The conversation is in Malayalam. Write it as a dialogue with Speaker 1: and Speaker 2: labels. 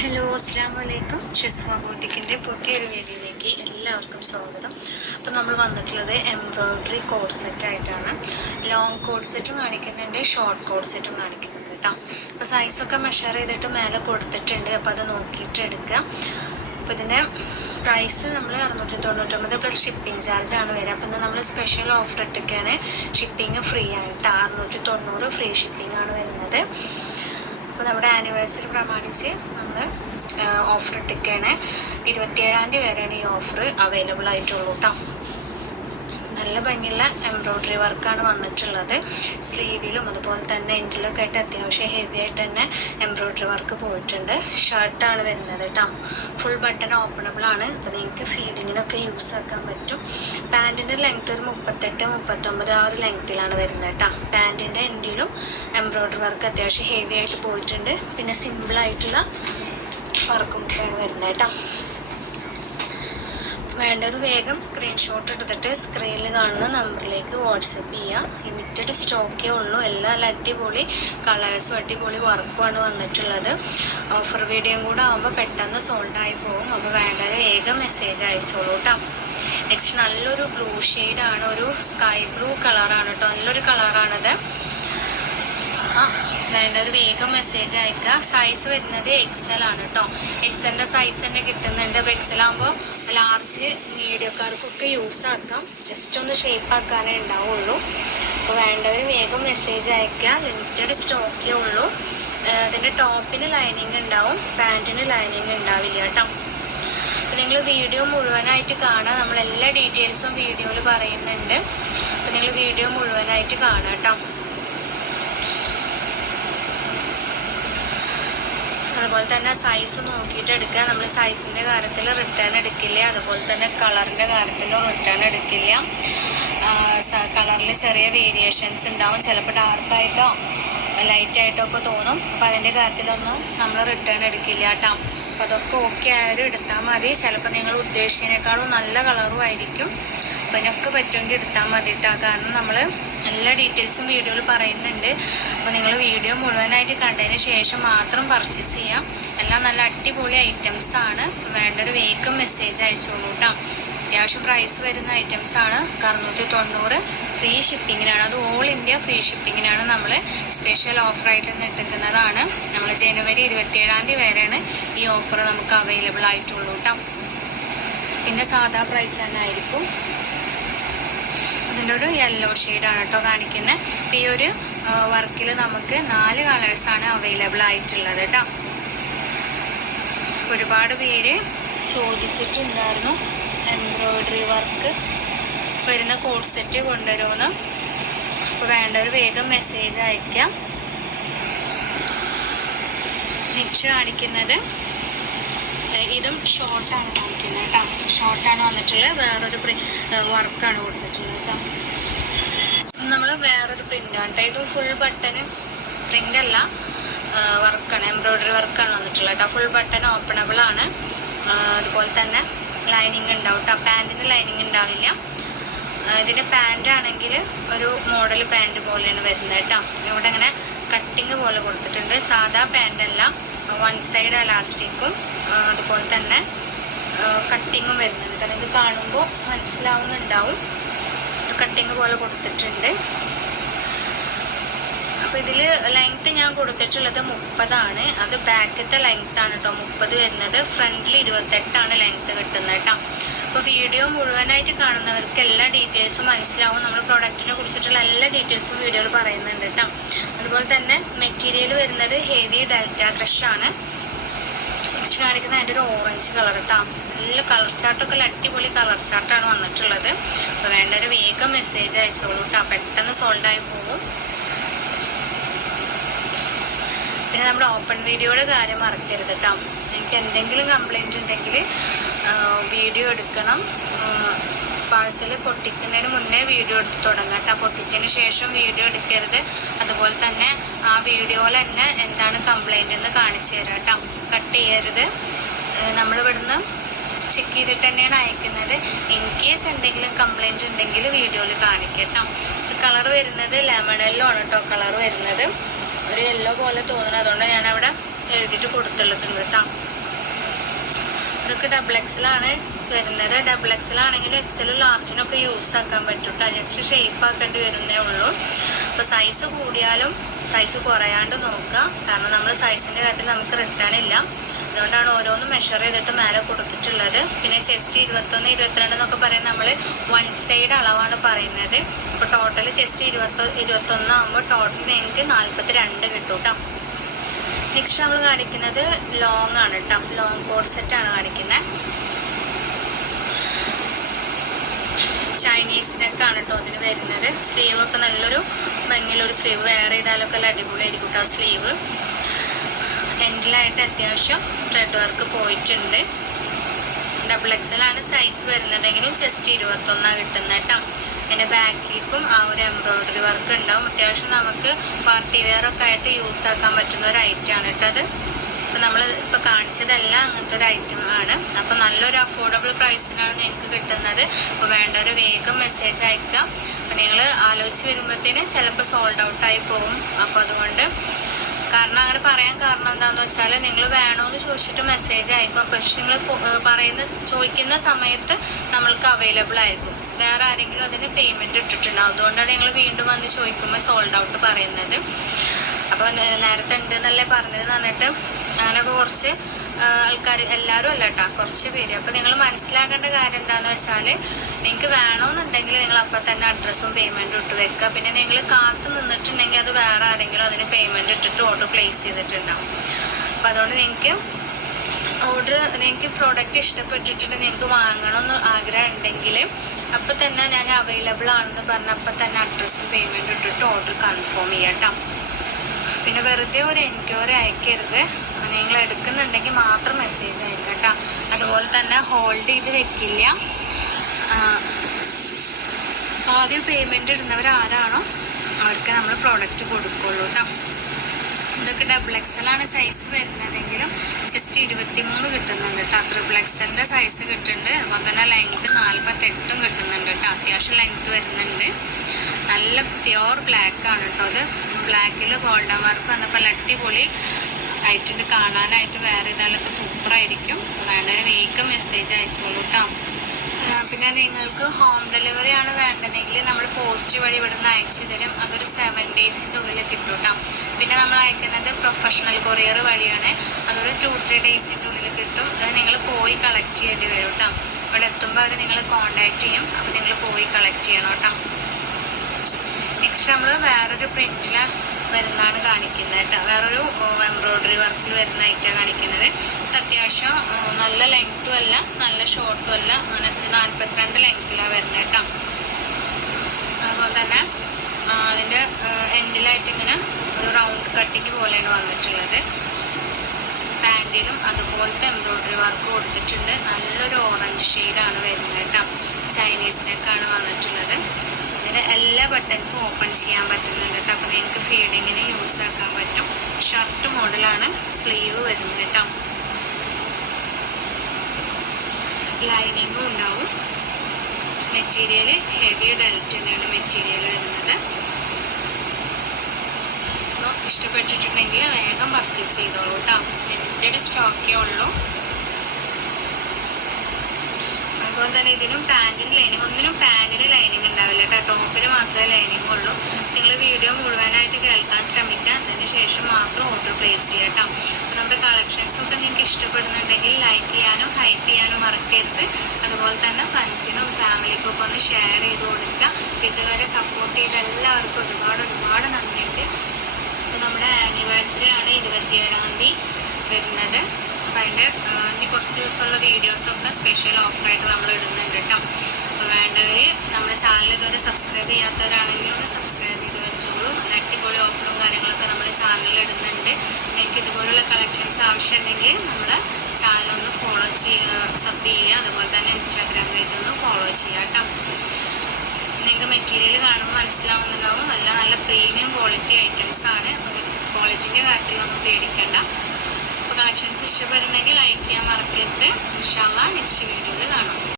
Speaker 1: ഹലോ അസ്സാം വലൈക്കും ഷെസ്വ ബോട്ടിക്കിന്റെ പുതിയൊരു വീഡിയോയിലേക്ക് എല്ലാവർക്കും സ്വാഗതം. അപ്പോൾ നമ്മൾ വന്നിട്ടുള്ളത് എംബ്രോയ്ഡറി കോഡ് സെറ്റ് ആയിട്ടാണ്. ലോങ് കോഡ് സെറ്റും കാണിക്കുന്നുണ്ട് ഷോർട്ട് കോഡ് സെറ്റും കാണിക്കുന്നുണ്ട് കേട്ടോ അപ്പോൾ സൈസൊക്കെ മെഷർ ചെയ്തിട്ട് മേലെ കൊടുത്തിട്ടുണ്ട്. അപ്പോൾ അത് നോക്കിയിട്ട് എടുക്കുക അപ്പോൾ ഇതിന്റെ പ്രൈസ് നമ്മൾ അറുന്നൂറ്റി തൊണ്ണൂറ്റൊമ്പത് പ്ലസ് ഷിപ്പിംഗ് ചാർജ് ആണ് വരിക. അപ്പം നമ്മൾ സ്പെഷ്യൽ ഓഫർ ഇട്ടൊക്കെയാണ് ഷിപ്പിംഗ് ഫ്രീ ആയിട്ട് അറുന്നൂറ്റി തൊണ്ണൂറ് ഫ്രീ ഷിപ്പിംഗ് ആണ് വരുന്നത്. അപ്പോൾ നമ്മുടെ ആനിവേഴ്സറി പ്രമാണിച്ച് ഓഫർ ഇട്ടിരിക്കുകയാണ് ഇരുപത്തിയേഴാം തീയതി വരെയാണ് ഈ ഓഫർ അവൈലബിൾ ആയിട്ടുള്ളൂ കേട്ടോ നല്ല ഭംഗിയുള്ള എംബ്രോയ്ഡറി വർക്കാണ് വന്നിട്ടുള്ളത്. സ്ലീവിലും അതുപോലെ തന്നെ എൻഡിലൊക്കെ ആയിട്ട് അത്യാവശ്യം ഹെവി ആയിട്ട് തന്നെ എംബ്രോയ്ഡറി വർക്ക് പോയിട്ടുണ്ട്. ഷർട്ടാണ് വരുന്നത് കേട്ടോ ഫുൾ ബട്ടൺ ഓപ്പണബിൾ ആണ്. അപ്പോൾ നിങ്ങൾക്ക് ഫീഡിങ്ങിനൊക്കെ യൂസ് ആക്കാൻ പറ്റും. പാന്റിന്റെ ലെങ്ത് ഒരു മുപ്പത്തെട്ട് മുപ്പത്തൊമ്പത് ആ ഒരു ലെങ്ത്തിലാണ് വരുന്നത് കേട്ടോ പാന്റിന്റെ എൻഡിലും എംബ്രോയ്ഡറി വർക്ക് അത്യാവശ്യം ഹെവി ആയിട്ട് പോയിട്ടുണ്ട്. പിന്നെ സിമ്പിളായിട്ടുള്ള ഒക്കെയാണ് വരുന്നത് കേട്ടോ. വേണ്ടത് വേഗം സ്ക്രീൻഷോട്ട് എടുത്തിട്ട് സ്ക്രീനിൽ കാണുന്ന നമ്പറിലേക്ക് വാട്സപ്പ് ചെയ്യാം. ലിമിറ്റഡ് സ്റ്റോക്കേ ഉള്ളൂ. എല്ലാ അടിപൊളി കളേഴ്സും അടിപൊളി വർക്കുമാണ് വന്നിട്ടുള്ളത്. ഓഫർ വീഡിയോയും കൂടെ ആകുമ്പോൾ പെട്ടെന്ന് സോൾഡ് ആയി പോകും. അപ്പോൾ വേണ്ടത് വേഗം മെസ്സേജ് അയച്ചോളൂ കേട്ടോ നെക്സ്റ്റ് നല്ലൊരു ബ്ലൂ ഷെയ്ഡാണ് ഒരു സ്കൈ ബ്ലൂ കളറാണ് കേട്ടോ നല്ലൊരു കളറാണത് വേണ്ട ഒരു വേഗം മെസ്സേജ് അയക്കുക സൈസ് വരുന്നത് എക്സൽ ആണ് കേട്ടോ എക്സലിന്റെ സൈസ് തന്നെ കിട്ടുന്നുണ്ട്. അപ്പോൾ എക്സൽ ആകുമ്പോൾ ലാർജ് മീഡിയക്കാർക്കൊക്കെ യൂസ് ആക്കാം. ജസ്റ്റ് ഒന്ന് ഷേപ്പ് ആക്കാനേ ഉണ്ടാവുള്ളൂ അപ്പോൾ വേണ്ടവർ വേഗം മെസ്സേജ് അയക്കുക ലിമിറ്റഡ് സ്റ്റോക്കേ ഉള്ളൂ. അതിന്റെ ടോപ്പിന് ലൈനിങ് ഉണ്ടാവും പാന്റിന് ലൈനിങ് ഉണ്ടാവില്ല കേട്ടോ അപ്പോൾ നിങ്ങൾ വീഡിയോ മുഴുവനായിട്ട് കാണാം. നമ്മളെല്ലാ ഡീറ്റെയിൽസും വീഡിയോയിൽ പറയുന്നുണ്ട്. അപ്പോൾ നിങ്ങൾ വീഡിയോ മുഴുവനായിട്ട് കാണാം കേട്ടോ അതുപോലെ തന്നെ സൈസ് നോക്കിയിട്ട് എടുക്കുക. നമ്മൾ സൈസിന്റെ കാര്യത്തിൽ റിട്ടേൺ എടുക്കില്ല. അതുപോലെ തന്നെ കളറിന്റെ കാര്യത്തിൽ റിട്ടേൺ എടുക്കില്ല. കളറിൽ ചെറിയ വേരിയേഷൻസ് ഉണ്ടാവും. ചിലപ്പോൾ ഡാർക്കായിട്ടോ ലൈറ്റായിട്ടോ ഒക്കെ തോന്നും. അപ്പോൾ അതിന്റെ കാര്യത്തിലൊന്നും നമ്മൾ റിട്ടേൺ എടുക്കില്ല കേട്ടോ. അപ്പോൾ അതൊക്കെ ഓക്കെ ആയാലും എടുത്താൽ മതി. ചിലപ്പോൾ നിങ്ങൾ ഉദ്ദേശിച്ചതിനേക്കാളും നല്ല കളറും ആയിരിക്കും. അപ്പോൾ ഇതിനൊക്കെ പറ്റുമെങ്കിൽ എടുത്താൽ മതി കേട്ടോ കാരണം നമ്മൾ എല്ലാ ഡീറ്റെയിൽസും വീഡിയോയിൽ പറയുന്നുണ്ട്. അപ്പോൾ നിങ്ങൾ വീഡിയോ മുഴുവനായിട്ട് കണ്ടതിന് ശേഷം മാത്രം പർച്ചേസ് ചെയ്യാം. എല്ലാം നല്ല അടിപൊളി ഐറ്റംസ് ആണ്. വേണ്ടൊരു വേഗം മെസ്സേജ് അയച്ചോളൂ കേട്ടോ അത്യാവശ്യം പ്രൈസ് വരുന്ന ഐറ്റംസ് ആണ്. അറുന്നൂറ്റി തൊണ്ണൂറ്. ഫ്രീ ഷിപ്പിങ്ങിനാണ് അത് ഓൾ ഇന്ത്യ ഫ്രീ ഷിപ്പിങ്ങിനാണ് നമ്മൾ സ്പെഷ്യൽ ഓഫറായിട്ട് ഇട്ടിരിക്കുന്നതാണ്. നമ്മൾ ജനുവരി ഇരുപത്തിയേഴാം തീയതി വരെയാണ് ഈ ഓഫർ നമുക്ക് അവൈലബിൾ ആയിട്ടുള്ളൂ കേട്ടോ പിന്നെ സാധാ പ്രൈസ് തന്നെ ആയിരിക്കും. ഇതിന്റെ ഒരു യെല്ലോ ഷെയ്ഡാണ് കേട്ടോ കാണിക്കുന്നത് അപ്പോൾ ഈ ഒരു വർക്കിൽ നമുക്ക് നാല് കളേഴ്സാണ് അവൈലബിൾ ആയിട്ടുള്ളത് കേട്ടോ ഒരുപാട് പേര് ചോദിച്ചിട്ടുണ്ടായിരുന്നു എംബ്രോയിഡറി വർക്ക് വരുന്ന കോഡ് സെറ്റ് കൊണ്ടുവരുമെന്ന് അപ്പോൾ വേണ്ടവർ വേഗം മെസ്സേജ് അയക്കാം. നെക്സ്റ്റ് കാണിക്കുന്നത് ഇതും ഷോർട്ടാണ് കാണിക്കുന്നത് കേട്ടോ ഷോർട്ടാണ് വന്നിട്ടുള്ളത്. വേറൊരു വർക്കാണ് കൊടുത്തിട്ടുള്ളത് കേട്ടോ നമ്മൾ വേറൊരു പ്രിന്റാണ് കേട്ടോ ഇത് ഫുൾ ബട്ടൺ പ്രിന്റ് അല്ല വർക്കാണ് എംബ്രോയ്ഡറി വർക്കാണ് വന്നിട്ടുള്ളത് കേട്ടോ ഫുൾ ബട്ടൺ ഓപ്പണബിൾ ആണ്. അതുപോലെ തന്നെ ലൈനിങ് ഉണ്ടാവും കേട്ടോ പാന്റിന് ലൈനിങ് ഉണ്ടാവില്ല. ഇതിന്റെ പാന്റ് ആണെങ്കിൽ ഒരു മോഡൽ പാന്റ് പോലെയാണ് വരുന്നത് കേട്ടോ ഇവിടെ അങ്ങനെ കട്ടിങ് പോലെ കൊടുത്തിട്ടുണ്ട്. സാധാ അല്ല വൺ സൈഡ് അലാസ്റ്റിക്കും അതുപോലെ തന്നെ കട്ടിങ്ങും വരുന്നുണ്ട് കാരണം ഇത് കാണുമ്പോൾ മനസ്സിലാവുന്നുണ്ടാവും. കട്ടിങ് പോലെ കൊടുത്തിട്ടുണ്ട്. അപ്പോൾ ഇതിൽ ലെങ്ത്ത് ഞാൻ കൊടുത്തിട്ടുള്ളത് മുപ്പതാണ്. അത് ബാക്കത്തെ ലെങ്ത്ത് ആണ് കേട്ടോ മുപ്പത് വരുന്നത്. ഫ്രണ്ടിൽ ഇരുപത്തെട്ടാണ് ലെങ്ത്ത് കിട്ടുന്നത് കേട്ടോ അപ്പോൾ വീഡിയോ മുഴുവനായിട്ട് കാണുന്നവർക്ക് എല്ലാ ഡീറ്റെയിൽസും മനസ്സിലാവും. നമ്മൾ പ്രൊഡക്റ്റിനെ കുറിച്ചിട്ടുള്ള എല്ലാ ഡീറ്റെയിൽസും വീഡിയോയിൽ പറയുന്നുണ്ട് കേട്ടോ അതുപോലെ തന്നെ മെറ്റീരിയൽ വരുന്നത് ഹെവി ഡെൽറ്റ ക്രഷ് ആണ്. നെക്സ്റ്റ് കാണിക്കുന്നത് അതിന്റെ ഒരു ഓറഞ്ച് കളർ കേട്ടോ നല്ല കളർ ചാർട്ടൊക്കെ അടിപൊളി കളർ ചാർട്ടാണ് വന്നിട്ടുള്ളത്. അപ്പോൾ വേണ്ട ഒരു വേഗം മെസ്സേജ് അയച്ചോളൂ കേട്ടോ പെട്ടെന്ന് സോൾഡ് ആയി പോകും പിന്നെ നമ്മുടെ ഓപ്പൺ വീഡിയോയുടെ കാര്യം മറക്കരുത് കേട്ടോ. എനിക്ക് എന്തെങ്കിലും കംപ്ലൈന്റ് ഉണ്ടെങ്കിൽ വീഡിയോ എടുക്കണം. പാഴ്സൽ പൊട്ടിക്കുന്നതിന് മുന്നേ വീഡിയോ എടുത്ത് തുടങ്ങാം കേട്ടോ. പൊട്ടിച്ചതിന് ശേഷം വീഡിയോ എടുക്കരുത്. അതുപോലെ തന്നെ ആ വീഡിയോയിൽ തന്നെ എന്താണ് കംപ്ലൈന്റ് എന്ന് കാണിച്ചു തരാം കേട്ടോ. കട്ട് ചെയ്യരുത്. നമ്മൾ നമ്മളിവിടുന്ന് ചെക്ക് ചെയ്തിട്ട് തന്നെയാണ് അയക്കുന്നത്. ഇൻ കേസ് എന്തെങ്കിലും കംപ്ലൈന്റ് ഉണ്ടെങ്കിൽ വീഡിയോയിൽ കാണിക്കട്ടോ കളർ വരുന്നത് ലെമണെല്ലോ ആണ് കേട്ടോ കളർ വരുന്നത്. ഒരു യെല്ലോ പോലെ തോന്നുന്നത് അതുകൊണ്ട് അവിടെ എഴുതിയിട്ട് കൊടുത്തുള്ളത് കേട്ടോ. ഇതൊക്കെ ഡബിൾ എക്സലാണ് വരുന്നത്. ഡബിൾ എക്സലാണെങ്കിൽ എക്സലും ലാർജിനൊക്കെ യൂസ് ആക്കാൻ പറ്റും കേട്ടോ ജസ്റ്റ് ഷേപ്പ് ആക്കേണ്ടി വരുന്നേ ഉള്ളൂ. അപ്പോൾ സൈസ് കൂടിയാലും സൈസ് കുറയാണ്ട് നോക്കുക. കാരണം നമ്മൾ സൈസിന്റെ കാര്യത്തിൽ നമുക്ക് റിട്ടേൺ ഇല്ല. അതുകൊണ്ടാണ് ഓരോന്നും മെഷർ ചെയ്തിട്ട് മേലെ കൊടുത്തിട്ടുള്ളത്. പിന്നെ ചെസ്റ്റ് ഇരുപത്തൊന്ന് ഇരുപത്തിരണ്ട് എന്നൊക്കെ പറയുന്നത് നമ്മൾ വൺ സൈഡ് അളവാണ് പറയുന്നത്. അപ്പോൾ ടോട്ടൽ ചെസ്റ്റ് ഇരുപത്തൊ ഇരുപത്തൊന്ന് ആകുമ്പോൾ ടോട്ടൽ നിങ്ങൾക്ക് നാൽപ്പത്തി രണ്ട് കിട്ടും കേട്ടോ നെക്സ്റ്റ് നമ്മൾ കാണിക്കുന്നത് ലോങ് ആണ് കേട്ടോ ലോങ് കോഡ് ആണ് കാണിക്കുന്നത് ചൈനീസ് നെക്ക് ആണ് കേട്ടോ അതിന് വരുന്നത്. സ്ലീവ് ഒക്കെ നല്ലൊരു ഭംഗിയുള്ളൊരു സ്ലീവ് വേറെ ചെയ്താലൊക്കെ അടിപൊളിയായിരിക്കും കേട്ടോ സ്ലീവ് എൻഡിലായിട്ട് അത്യാവശ്യം ത്രെഡ് വർക്ക് പോയിട്ടുണ്ട്. ഡബിൾ എക്സൽ ആണ് സൈസ് വരുന്നതെങ്കിലും ജസ്റ്റ് ഇരുപത്തൊന്നാണ് കിട്ടുന്നത് കേട്ടോ അതിന്റെ ബാക്കിലേക്കും ആ ഒരു എംബ്രോയ്ഡറി വർക്ക് ഉണ്ടാവും. അത്യാവശ്യം നമുക്ക് പാർട്ടി വെയർ ഒക്കെ ആയിട്ട് യൂസ് ആക്കാൻ പറ്റുന്ന ഒരു ഐറ്റം ആണ് കേട്ടോ അത്. അപ്പം നമ്മൾ ഇപ്പോൾ കാണിച്ചതല്ല അങ്ങനത്തെ ഒരു ഐറ്റം ആണ്. അപ്പോൾ നല്ലൊരു അഫോർഡബിൾ പ്രൈസിനാണ് നിങ്ങൾക്ക് കിട്ടുന്നത്. അപ്പോൾ വേണ്ട ഒരു വേഗം മെസ്സേജ് അയക്കുക അപ്പോൾ നിങ്ങൾ ആലോചിച്ച് വരുമ്പോഴത്തേന് ചിലപ്പോൾ സോൾഡ് ഔട്ടായി പോകും അപ്പോൾ അതുകൊണ്ട് കാരണം അങ്ങനെ പറയാൻ കാരണം എന്താണെന്ന് വെച്ചാൽ നിങ്ങൾ വേണോന്ന് ചോദിച്ചിട്ട് മെസ്സേജ് അയക്കും. പക്ഷെ നിങ്ങൾ പറയുന്ന ചോദിക്കുന്ന സമയത്ത് നമ്മൾക്ക് അവൈലബിൾ ആയിരിക്കും. വേറെ ആരെങ്കിലും അതിന് പേയ്മെന്റ് ഇട്ടിട്ടുണ്ടാവും. അതുകൊണ്ടാണ് ഞങ്ങൾ വീണ്ടും വന്ന് ചോദിക്കുമ്പോൾ സോൾഡ് ഔട്ട് പറയുന്നത്. അപ്പോൾ നേരത്തെ ഉണ്ട് എന്നല്ലേ പറഞ്ഞത് പറഞ്ഞിട്ട് അങ്ങനെയൊക്കെ കുറച്ച് ആൾക്കാർ എല്ലാവരും അല്ല കേട്ടോ കുറച്ച് പേര്. അപ്പോൾ നിങ്ങൾ മനസ്സിലാക്കേണ്ട കാര്യം എന്താണെന്ന് വെച്ചാൽ നിങ്ങൾക്ക് വേണമെന്നുണ്ടെങ്കിൽ നിങ്ങൾ അപ്പം തന്നെ അഡ്രസ്സും പേയ്മെന്റും ഇട്ട് വെക്കുക. പിന്നെ നിങ്ങൾ കാത്തു നിന്നിട്ടുണ്ടെങ്കിൽ അത് വേറെ ആരെങ്കിലും അതിന് പേയ്മെന്റ് ഇട്ടിട്ട് ഓർഡർ പ്ലേസ് ചെയ്തിട്ടുണ്ടാവും. അപ്പം അതുകൊണ്ട് നിങ്ങൾക്ക് ഓർഡർ നിങ്ങൾക്ക് പ്രോഡക്റ്റ് ഇഷ്ടപ്പെട്ടിട്ടുണ്ട് നിങ്ങൾക്ക് വാങ്ങണമെന്ന് ആഗ്രഹം ഉണ്ടെങ്കിൽ അപ്പം തന്നെ ഞാൻ അവൈലബിൾ ആണെന്ന് പറഞ്ഞപ്പോൾ തന്നെ അഡ്രസ്സും പേയ്മെന്റും ഇട്ടിട്ട് ഓർഡർ കൺഫേം ചെയ്യാം കേട്ടോ പിന്നെ വെറുതെ ഒരു എൻക്വയറി അയക്കരുത്. നിങ്ങൾ എടുക്കുന്നുണ്ടെങ്കിൽ മാത്രം മെസ്സേജ് അയക്കട്ടോ കേട്ടോ അതുപോലെ തന്നെ ഹോൾഡ് ചെയ്ത് വെക്കില്ല. ആദ്യം പേയ്മെന്റ് ഇടുന്നവർ ആരാണോ അവർക്ക് നമ്മൾ പ്രോഡക്റ്റ് കൊടുക്കുള്ളൂ കേട്ടോ ഇതൊക്കെ ഡബിൾ ആണ് സൈസ് വരുന്നതെങ്കിലും ജസ്റ്റ് ഇരുപത്തി മൂന്ന് കിട്ടുന്നുണ്ട് കേട്ടോ ട്രിപ്പിൾ എക്സലിന്റെ സൈസ് കിട്ടുന്നുണ്ട്. അതുപോലെ തന്നെ ലെങ്ത്ത് നാൽപ്പത്തെട്ടും കിട്ടുന്നുണ്ട് കേട്ടോ അത്യാവശ്യം ലെങ്ത്ത് വരുന്നുണ്ട്. നല്ല പ്യുവർ ബ്ലാക്ക് ആണ് കേട്ടോ അത്. ബ്ലാക്കിൽ ഗോൾഡൻ വർക്ക് വന്നപ്പോൾ അടിപൊളി. ആയിട്ടുണ്ട് കാണാനായിട്ട് വേറെ ഇതാലൊക്കെ സൂപ്പറായിരിക്കും. വേണ്ടൊരു വേഗം മെസ്സേജ് അയച്ചോളൂ കേട്ടോ പിന്നെ നിങ്ങൾക്ക് ഹോം ഡെലിവറി ആണ് വേണ്ടതെങ്കിൽ നമ്മൾ പോസ്റ്റ് വഴി ഇവിടെ നിന്ന് അയച്ചു തരും. അതൊരു സെവൻ ഡേയ്സിന്റെ ഉള്ളിൽ കിട്ടും കേട്ടോ പിന്നെ നമ്മൾ അയക്കുന്നത് പ്രൊഫഷണൽ കൊറിയർ വഴിയാണ്. അതൊരു ടു ത്രീ ഡേയ്സിന്റെ ഉള്ളിൽ കിട്ടും. അത് നിങ്ങൾ പോയി കളക്ട് ചെയ്യേണ്ടി വരും കേട്ടോ ഇവിടെ എത്തുമ്പോൾ അവർ നിങ്ങൾ കോണ്ടാക്ട് ചെയ്യും. അപ്പോൾ നിങ്ങൾ പോയി കളക്ട് ചെയ്യണം കേട്ടോ നെക്സ്റ്റ് നമ്മൾ വേറൊരു പ്രിന്റിൽ വരുന്നതാണ് കാണിക്കുന്നത് കേട്ടോ. വേറൊരു എംബ്രോയ്ഡറി വർക്കിൽ വരുന്ന ഐറ്റാണ് കാണിക്കുന്നത്. അത്യാവശ്യം നല്ല ലെങ്ത്തും അല്ല നല്ല ഷോർട്ടും അല്ല. നാൽപ്പത്തിരണ്ട് ലെങ്ത്തിലാണ് വരുന്നത് കേട്ടോ. അതുപോലെ തന്നെ അതിന്റെ എൻഡിലായിട്ട് ഇങ്ങനെ ഒരു റൗണ്ട് കട്ടിങ് പോലെയാണ് വന്നിട്ടുള്ളത്. പാന്റിലും അതുപോലത്തെ എംബ്രോയ്ഡറി വർക്ക് കൊടുത്തിട്ടുണ്ട്. നല്ലൊരു ഓറഞ്ച് ഷെയ്ഡാണ് വരുന്നത് കേട്ടോ. ചൈനീസിനൊക്കെയാണ് വന്നിട്ടുള്ളത്. ഇതിന് എല്ലാ ബട്ടൺസും ഓപ്പൺ ചെയ്യാൻ പറ്റുന്നുണ്ട് കേട്ടോ. അപ്പോൾ നിങ്ങൾക്ക് ഫീഡിങ്ങിന് യൂസ് ആക്കാൻ പറ്റും. ഷർട്ട് മോഡലാണ് സ്ലീവ് വരുന്നത് കേട്ടോ. ലൈനിങ്ങും ഉണ്ടാവും. മെറ്റീരിയൽ ഹെവി ഡെൽറ്റ് തന്നെയാണ് മെറ്റീരിയൽ വരുന്നത്. അപ്പോൾ ഇഷ്ടപ്പെട്ടിട്ടുണ്ടെങ്കിൽ വേഗം പർച്ചേസ് ചെയ്തോളൂ കേട്ടോ. ലിമിറ്റഡ് സ്റ്റോക്കേ ഉള്ളൂ. അതുപോലെ തന്നെ ഇതിനും പാന്റിന് ലൈനിങ് ഒന്നിനും പാന്റിന് ലൈനിങ് ഉണ്ടാവില്ല കേട്ടോ. ടോപ്പിന് മാത്രമേ ലൈനിങ് ഉള്ളൂ. നിങ്ങൾ വീഡിയോ മുഴുവനായിട്ട് കേൾക്കാൻ ശ്രമിക്കുക. അതിന് ശേഷം മാത്രം ഓർഡർ പ്ലേസ് ചെയ്യുക കേട്ടോ. അപ്പോൾ നമ്മുടെ കളക്ഷൻസ് ഒക്കെ നിങ്ങൾക്ക് ഇഷ്ടപ്പെടുന്നുണ്ടെങ്കിൽ ലൈക്ക് ചെയ്യാനും ഹൈപ്പ് ചെയ്യാനും മറക്കരുത്. അതുപോലെ തന്നെ ഫ്രണ്ട്സിനും ഫാമിലിക്കും ഒക്കെ ഒന്ന് ഷെയർ ചെയ്ത് കൊടുക്കുക. ഇതുവരെ സപ്പോർട്ട് ചെയ്ത എല്ലാവർക്കും ഒരുപാട് ഒരുപാട് നന്ദിയുണ്ട്. അപ്പോൾ നമ്മുടെ ആനിവേഴ്സറി ആണ് ഇരുപത്തിയേഴാം തീയതി വരുന്നത്. അപ്പം അതിന്റെ ഇനി കുറച്ച് ദിവസമുള്ള വീഡിയോസൊക്കെ സ്പെഷ്യൽ ഓഫറായിട്ട് നമ്മൾ ഇടുന്നുണ്ട് കേട്ടോ. അപ്പോൾ വേണ്ടവർ നമ്മുടെ ചാനൽ ഇതുവരെ സബ്സ്ക്രൈബ് ചെയ്യാത്തവരാണെങ്കിൽ ഒന്ന് സബ്സ്ക്രൈബ് ചെയ്ത് വെച്ചോളൂ. നല്ല അടിപൊളി ഓഫറും കാര്യങ്ങളൊക്കെ നമ്മുടെ ചാനലിൽ ഇടുന്നുണ്ട്. നിങ്ങൾക്ക് ഇതുപോലുള്ള കളക്ഷൻസ് ആവശ്യമുണ്ടെങ്കിൽ നമ്മൾ ചാനലൊന്ന് ഫോളോ ചെയ്യുക സബ് ചെയ്യുക. അതുപോലെ തന്നെ ഇൻസ്റ്റാഗ്രാം പേജ് ഒന്ന് ഫോളോ ചെയ്യുക കേട്ടോ. നിങ്ങൾക്ക് മെറ്റീരിയൽ കാണുമ്പോൾ മനസ്സിലാവുന്നുണ്ടാവും. നല്ല നല്ല പ്രീമിയം ക്വാളിറ്റി ഐറ്റംസ് ആണ്. ക്വാളിറ്റിന്റെ കാര്യത്തിലൊന്നും പേടിക്കേണ്ട. കളക്ഷൻസ് ഇഷ്ടപ്പെടുന്നെങ്കിൽ ലൈക്ക് ചെയ്യാൻ മറക്കരുത്. ഇൻഷാല്ല നെക്സ്റ്റ് വീഡിയോയിൽ കാണാം.